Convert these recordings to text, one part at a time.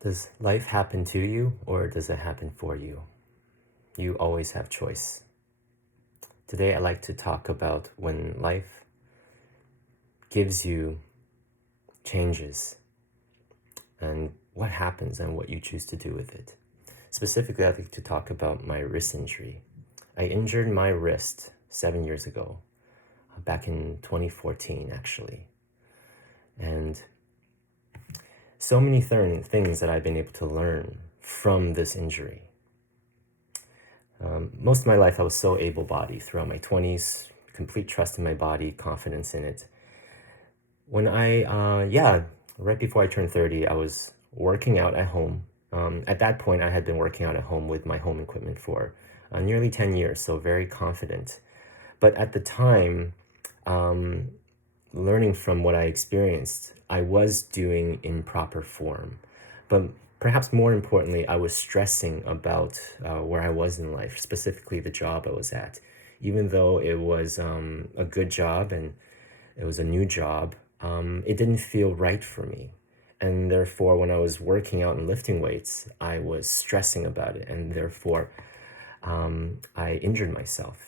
Does life happen to you or does it happen for you? You always have choice. Today, I'd like to talk about when life gives you changes and what happens and what you choose to do with it. Specifically, I'd like to talk about my wrist injury. I injured my wrist 7 years ago, back in 2014, actually. And so many things that I've been able to learn from this injury. Most of my life, I was so able-bodied throughout my 20s, complete trust in my body, confidence in it. Right before I turned 30, I was working out at home. At that point, I had been working out at home with my home equipment for nearly 10 years, so very confident. But at the time, learning from what I experienced, I was doing improper form. But perhaps more importantly, I was stressing about where I was in life, specifically the job I was at. Even though it was a good job and it was a new job, it didn't feel right for me. And therefore, when I was working out and lifting weights, I was stressing about it. And therefore, I injured myself.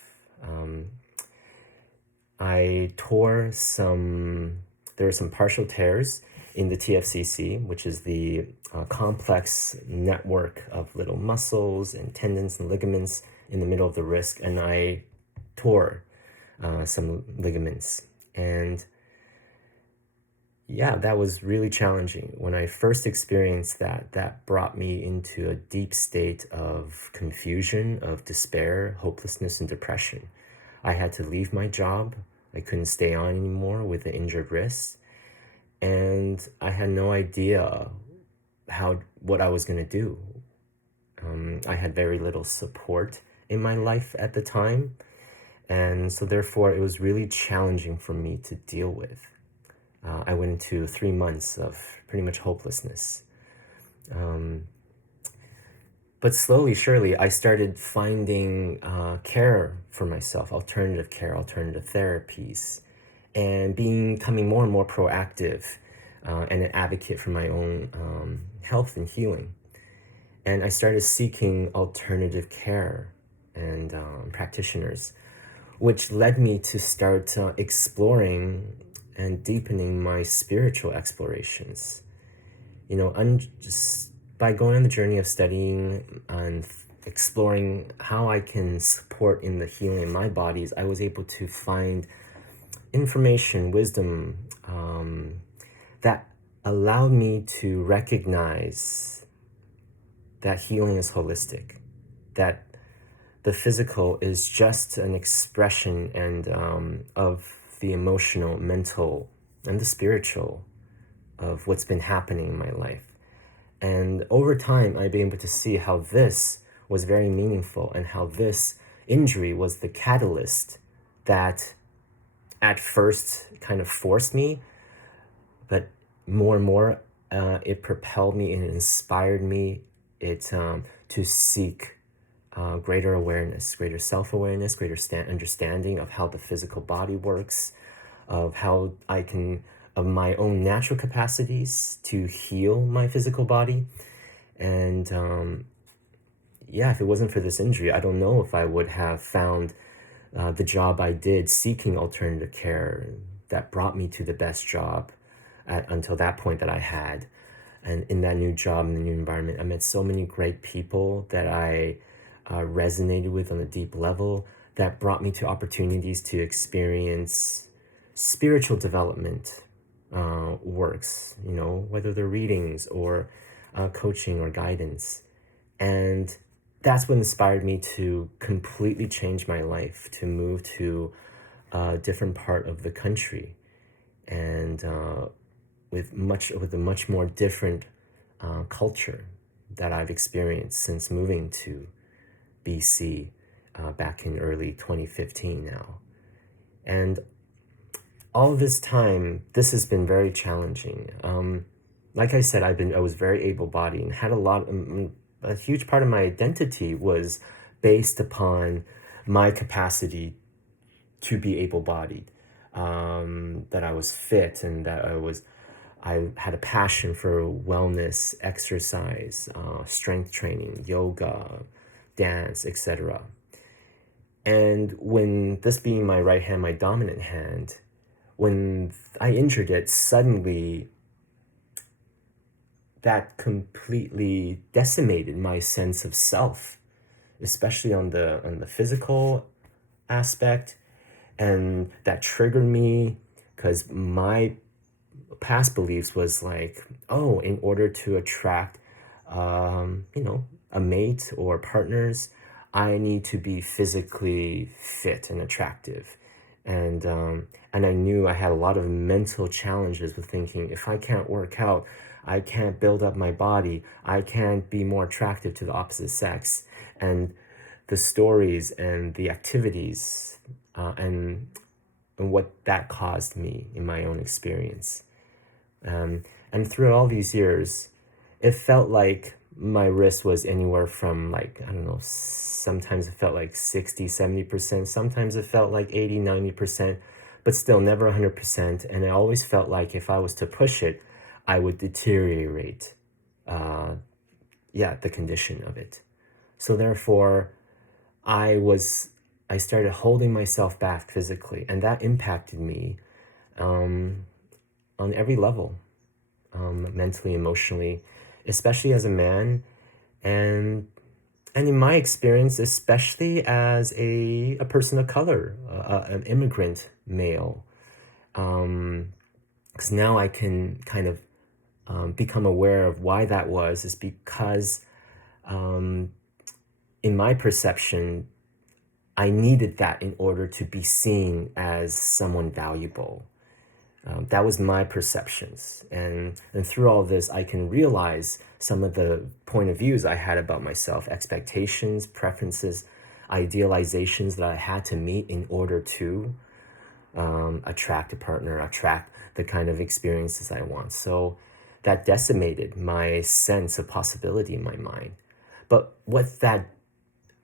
There were some partial tears in the TFCC, which is the complex network of little muscles and tendons and ligaments in the middle of the wrist, and I tore some ligaments. And yeah, that was really challenging. When I first experienced that, that brought me into a deep state of confusion, of despair, hopelessness, and depression. I had to leave my job. I couldn't stay on anymore with the injured wrist. And I had no idea what I was going to do. I had very little support in my life at the time. And so therefore, it was really challenging for me to deal with. I went into 3 months of pretty much hopelessness. But slowly, surely, I started finding care for myself, alternative care, alternative therapies, and becoming more and more proactive and an advocate for my own health and healing. And I started seeking alternative care and practitioners, which led me to start exploring and deepening my spiritual explorations. Just by going on the journey of studying and exploring how I can support in the healing in my bodies, I was able to find information, wisdom that allowed me to recognize that healing is holistic, that the physical is just an expression and of the emotional, mental, and the spiritual of what's been happening in my life. And over time, I've been able to see how this was very meaningful and how this injury was the catalyst that at first kind of forced me, but more and more it propelled me and it inspired me to seek greater awareness, greater self-awareness, greater understanding of how the physical body works, of how I can, of my own natural capacities to heal my physical body. And if it wasn't for this injury, I don't know if I would have found the job I did seeking alternative care that brought me to the best job until that point that I had. And in that new job, in the new environment, I met so many great people that I resonated with on a deep level that brought me to opportunities to experience spiritual development works, whether they're readings or coaching or guidance. And that's what inspired me to completely change my life, to move to a different part of the country, and with a much more different culture that I've experienced since moving to BC back in early 2015 now. And all this time, this has been very challenging. Like I said, I was very able-bodied and had a huge part of my identity was based upon my capacity to be able-bodied, that I was fit and that I was I had a passion for wellness, exercise, strength training, yoga, dance, etc. And when this being my right hand, my dominant hand, when I injured it, suddenly that completely decimated my sense of self, especially on the physical aspect, and that triggered me because my past beliefs was like, oh, in order to attract, a mate or partners, I need to be physically fit and attractive. And I knew I had a lot of mental challenges with thinking if I can't work out, I can't build up my body, I can't be more attractive to the opposite sex. And the stories and the activities, and what that caused me in my own experience. And through all these years, it felt like my risk was anywhere from, like, I don't know, sometimes it felt like 60, 70%, sometimes it felt like 80, 90%, but still never 100%. And it always felt like if I was to push it, I would deteriorate, the condition of it. So therefore, I was I started holding myself back physically, and that impacted me, um, on every level, mentally, emotionally, especially as a man, and in my experience, especially as a person of color, an immigrant male, because now I can kind of, become aware of why that was, is because, um, in my perception, I needed that in order to be seen as someone valuable. That was my perceptions. And through all this, I can realize some of the point of views I had about myself, expectations, preferences, idealizations that I had to meet in order to, attract a partner, attract the kind of experiences I want. So that decimated my sense of possibility in my mind. But what that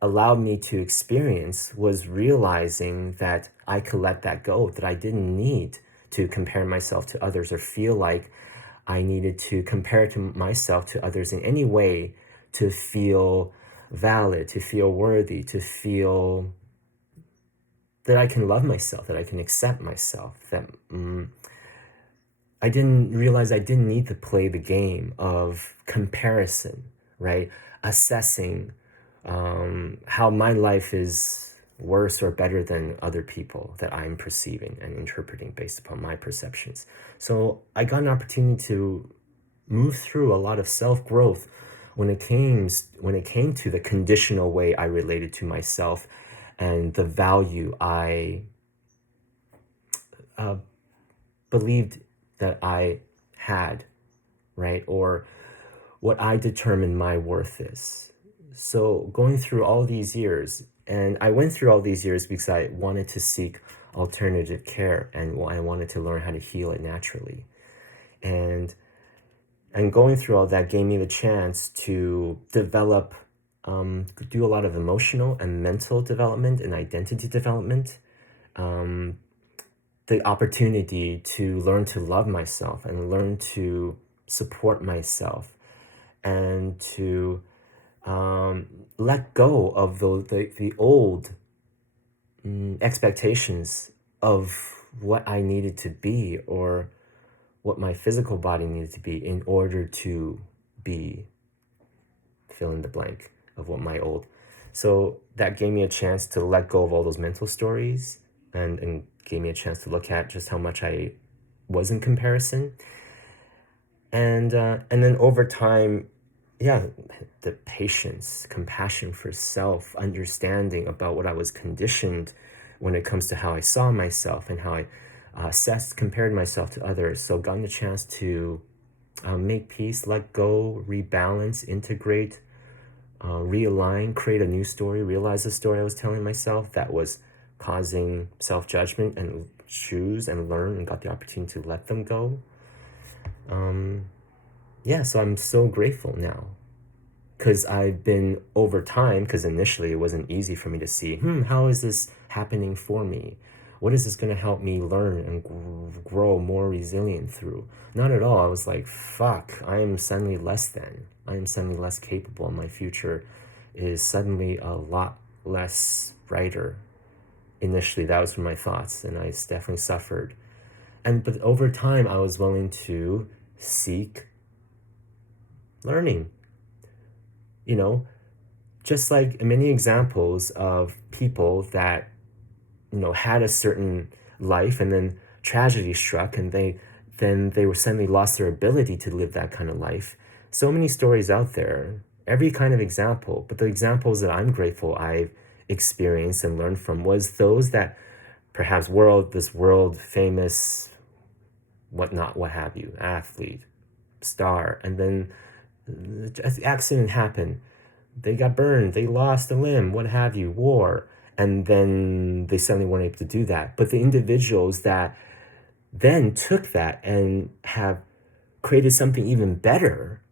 allowed me to experience was realizing that I could let that go, that I didn't need to compare myself to others or feel like I needed to compare to myself to others in any way to feel valid, to feel worthy, to feel that I can love myself, that I can accept myself, that, I didn't realize I didn't need to play the game of comparison, right? Assessing, how my life is worse or better than other people that I'm perceiving and interpreting based upon my perceptions. So I got an opportunity to move through a lot of self-growth when it came to the conditional way I related to myself and the value I, uh, believed that I had, right? Or what I determine my worth is. So going through all these years, and I went through all these years because I wanted to seek alternative care and I wanted to learn how to heal it naturally. And going through all that gave me the chance to develop, do a lot of emotional and mental development and identity development, the opportunity to learn to love myself and learn to support myself and to, let go of the old, expectations of what I needed to be or what my physical body needed to be in order to be fill in the blank of what my old. So that gave me a chance to let go of all those mental stories and gave me a chance to look at just how much I was in comparison. And then over time, yeah, the patience, compassion for self, understanding about what I was conditioned when it comes to how I saw myself and how I, assessed, compared myself to others. So gotten a chance to, make peace, let go, rebalance, integrate, realign, create a new story, realize the story I was telling myself that was causing self-judgment, and choose and learn and got the opportunity to let them go. Yeah, so I'm so grateful now because I've been over time, because initially it wasn't easy for me to see, how is this happening for me? What is this going to help me learn and grow more resilient through? Not at all. I was like, fuck, I am suddenly less than. I am suddenly less capable. My future is suddenly a lot less brighter. Initially, that was my thoughts, and I definitely suffered. But over time, I was willing to seek learning. You know, just like many examples of people that had a certain life, and then tragedy struck, and they were suddenly lost their ability to live that kind of life. So many stories out there, every kind of example, but the examples that I'm grateful I've experienced and learned from was those that perhaps this world famous, whatnot, what have you, athlete, star, and then the accident happened. They got burned, they lost a limb, what have you, war, and then they suddenly weren't able to do that. But the individuals that then took that and have created something even better,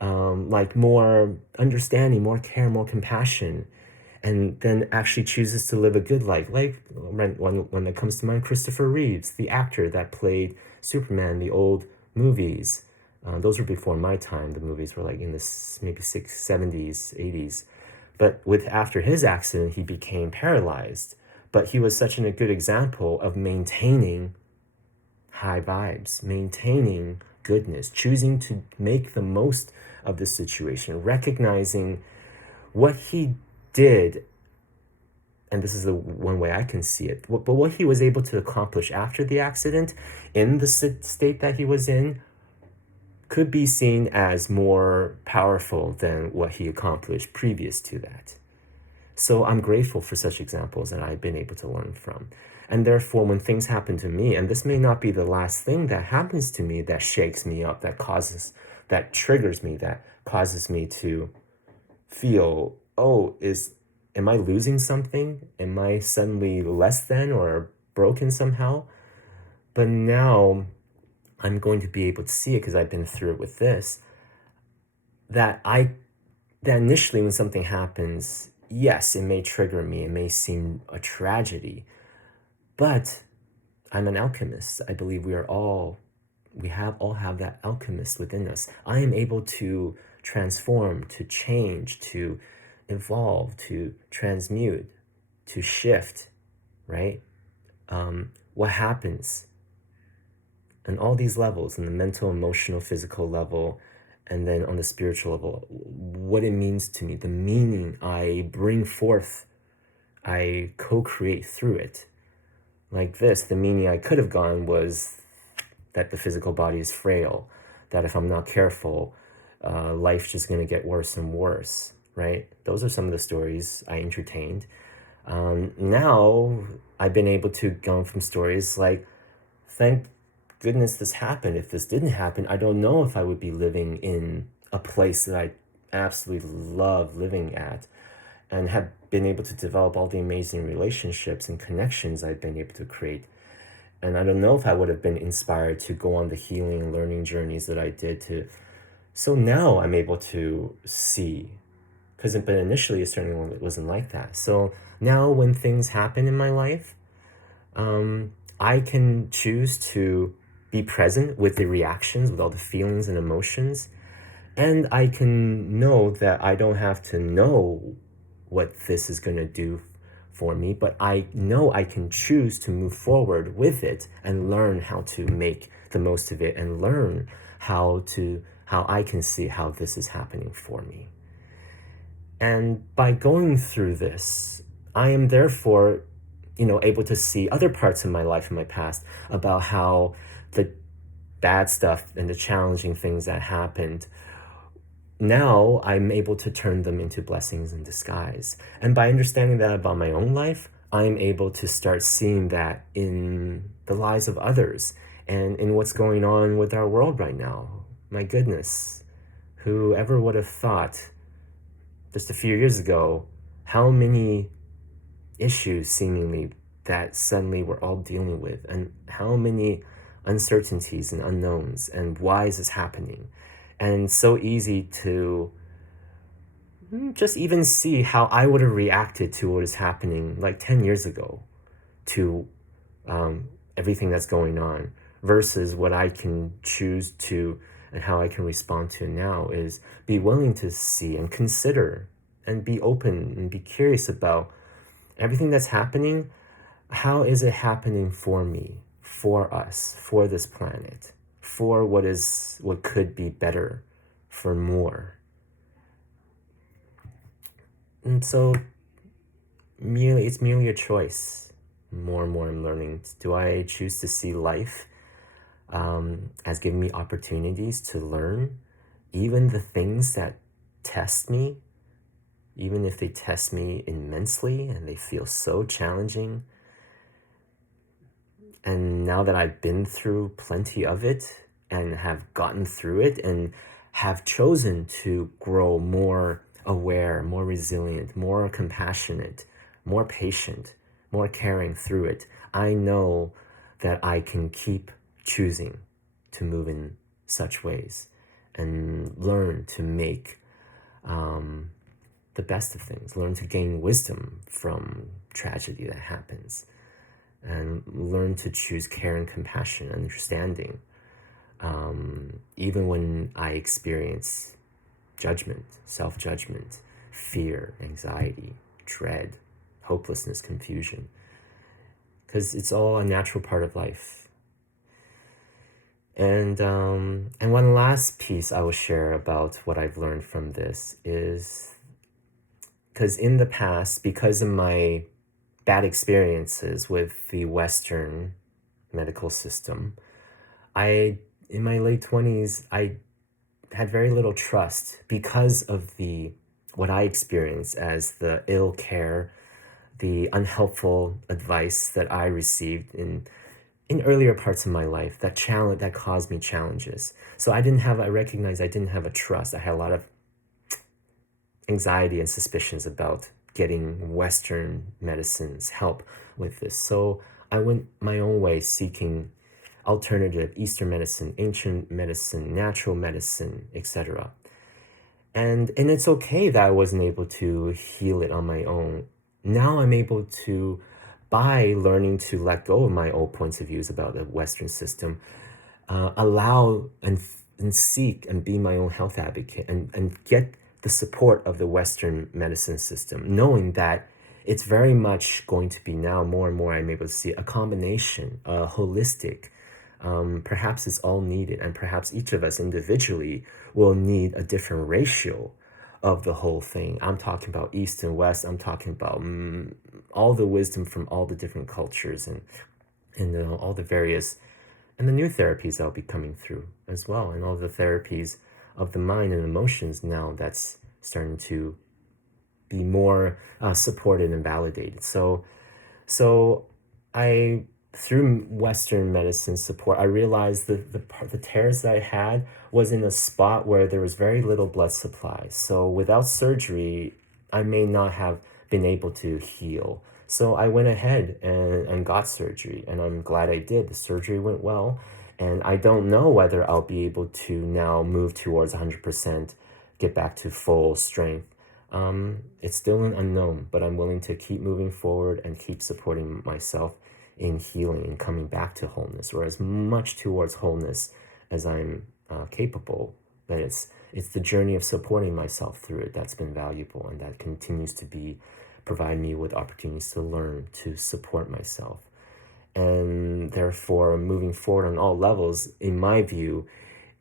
like more understanding, more care, more compassion, and then actually chooses to live a good life. Like when it comes to mind, Christopher Reeves, the actor that played Superman, the old movies. Those were before my time. The movies were like in the maybe 70s, 80s. But after his accident, he became paralyzed. But he was such a good example of maintaining high vibes, maintaining goodness, choosing to make the most of the situation, recognizing what he did. And this is the one way I can see it. But what he was able to accomplish after the accident, in the state that he was in, could be seen as more powerful than what he accomplished previous to that. So I'm grateful for such examples that I've been able to learn from. And therefore, when things happen to me, and this may not be the last thing that happens to me that shakes me up, that triggers me, that causes me to feel, oh, am I losing something? Am I suddenly less than or broken somehow? But now I'm going to be able to see it, because I've been through it with this, that initially when something happens, yes, it may trigger me, it may seem a tragedy, but I'm an alchemist. I believe we all have that alchemist within us. I am able to transform, to change, to evolve, to transmute, to shift, right? What happens on all these levels, in the mental, emotional, physical level, and then on the spiritual level, what it means to me, the meaning I bring forth, I co-create through it. Like this, the meaning I could have gone was that the physical body is frail, that if I'm not careful, life's just going to get worse and worse, right? Those are some of the stories I entertained. Now, I've been able to go from stories like, thank goodness this happened. If this didn't happen, I don't know if I would be living in a place that I absolutely love living at, and have been able to develop all the amazing relationships and connections I've been able to create. And I don't know if I would have been inspired to go on the healing and learning journeys that I did to. So now I'm able to see, but initially it certainly wasn't like that. So now when things happen in my life, I can choose to be present with the reactions, with all the feelings and emotions. And I can know that I don't have to know what this is going to do for me, but I know I can choose to move forward with it and learn how to make the most of it, and learn how I can see how this is happening for me. And by going through this, I am therefore, able to see other parts of my life in my past, about how the bad stuff and the challenging things that happened, now I'm able to turn them into blessings in disguise. And by understanding that about my own life, I'm able to start seeing that in the lives of others and in what's going on with our world right now. My goodness, whoever would have thought just a few years ago how many issues seemingly that suddenly we're all dealing with, and how many uncertainties and unknowns, and why is this happening? And so easy to just even see how I would have reacted to what is happening like 10 years ago, to everything that's going on, versus what I can choose to and how I can respond to now is be willing to see and consider and be open and be curious about everything that's happening. How is it happening for me, for us, for this planet, for what could be better, for more? And so it's merely a choice. More and more I'm learning. Do I choose to see life as giving me opportunities to learn, even the things that test me, even if they test me immensely and they feel so challenging? And now that I've been through plenty of it and have gotten through it and have chosen to grow more aware, more resilient, more compassionate, more patient, more caring through it, I know that I can keep choosing to move in such ways and learn to make the best of things, learn to gain wisdom from tragedy that happens, and learn to choose care and compassion and understanding, even when I experience judgment, self-judgment, fear, anxiety, dread, hopelessness, confusion, because it's all a natural part of life. And one last piece I will share about what I've learned from this is, because in the past, because of my bad experiences with the Western medical system, in my late 20s, I had very little trust because of what I experienced as the ill care, the unhelpful advice that I received in earlier parts of my life that caused me challenges. So I recognized I didn't have a trust. I had a lot of anxiety and suspicions about getting Western medicine's help with this. So I went my own way, seeking alternative Eastern medicine, ancient medicine, natural medicine, etc. And it's okay that I wasn't able to heal it on my own. Now I'm able to, by learning to let go of my old points of views about the Western system, allow and seek and be my own health advocate and get the support of the Western medicine system, knowing that it's very much going to be now more and more I'm able to see a combination, a holistic, perhaps it's all needed, and perhaps each of us individually will need a different ratio of the whole thing. I'm talking about East and West. I'm talking about all the wisdom from all the different cultures and all the various and the new therapies that'll be coming through as well, and all the therapies of the mind and emotions now that's starting to be more supported and validated. So I, through Western medicine support, I realized that the tears that I had was in a spot where there was very little blood supply. So without surgery, I may not have been able to heal. So I went ahead and got surgery, and I'm glad I did. The surgery went well, and I don't know whether I'll be able to now move towards 100%, get back to full strength. It's still an unknown, but I'm willing to keep moving forward and keep supporting myself in healing and coming back to wholeness, or as much towards wholeness as I'm capable. But it's the journey of supporting myself through it that's been valuable, and that continues to provide me with opportunities to learn to support myself. And therefore, moving forward on all levels, in my view,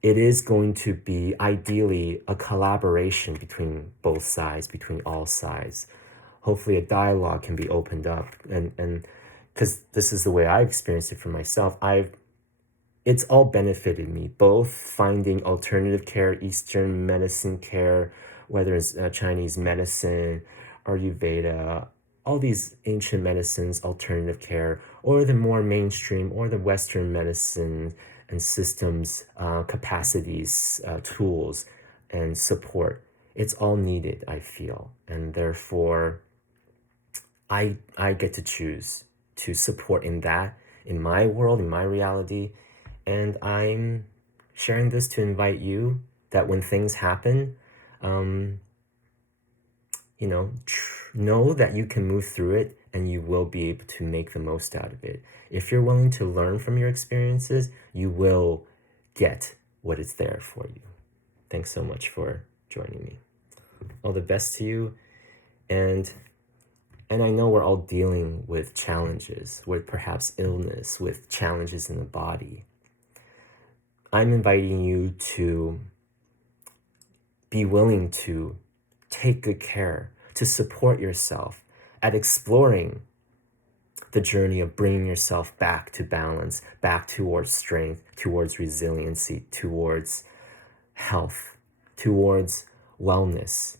it is going to be ideally a collaboration between both sides, between all sides. Hopefully a dialogue can be opened up, and because this is the way I experienced it for myself, it's all benefited me, both finding alternative care, Eastern medicine care, whether it's Chinese medicine, Ayurveda, all these ancient medicines, alternative care, or the more mainstream or the Western medicine and systems, capacities, tools, and support. It's all needed, I feel. And therefore, I get to choose to support in that, in my world, in my reality. And I'm sharing this to invite you that when things happen, know that you can move through it and you will be able to make the most out of it. If you're willing to learn from your experiences, you will get what is there for you. Thanks so much for joining me. All the best to you. And I know we're all dealing with challenges, with perhaps illness, with challenges in the body. I'm inviting you to be willing to take good care, to support yourself at exploring the journey of bringing yourself back to balance, back towards strength, towards resiliency, towards health, towards wellness.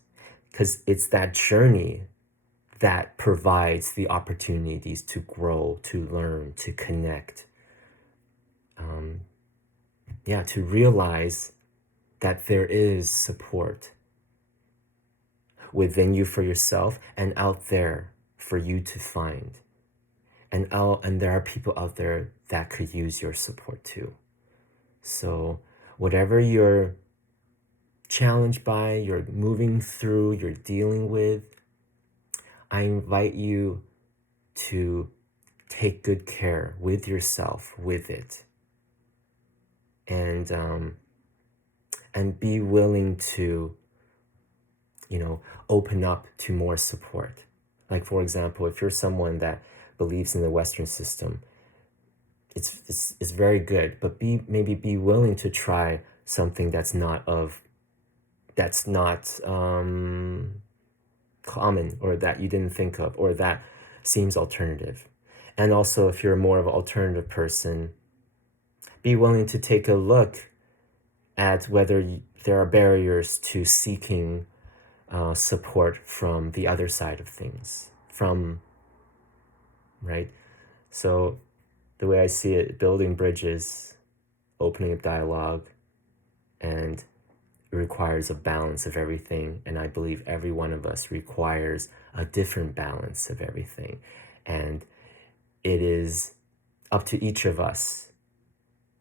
Because it's that journey that provides the opportunities to grow, to learn, to connect. To realize that there is support within you for yourself and out there for you to find. And there are people out there that could use your support too. So whatever you're challenged by, you're moving through, you're dealing with, I invite you to take good care with yourself, with it. And be willing to, open up to more support. Like, for example, if you're someone that believes in the Western system, it's very good, but maybe be willing to try something that's not common, or that you didn't think of, or that seems alternative. And also, if you're more of an alternative person, be willing to take a look at whether there are barriers to seeking support from the other side of things, right? So the way I see it, building bridges, opening up dialogue, and it requires a balance of everything. And I believe every one of us requires a different balance of everything. And it is up to each of us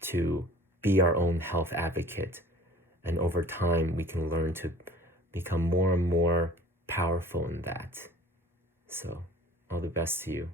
to be our own health advocate. And over time, we can learn to become more and more powerful in that. So, all the best to you.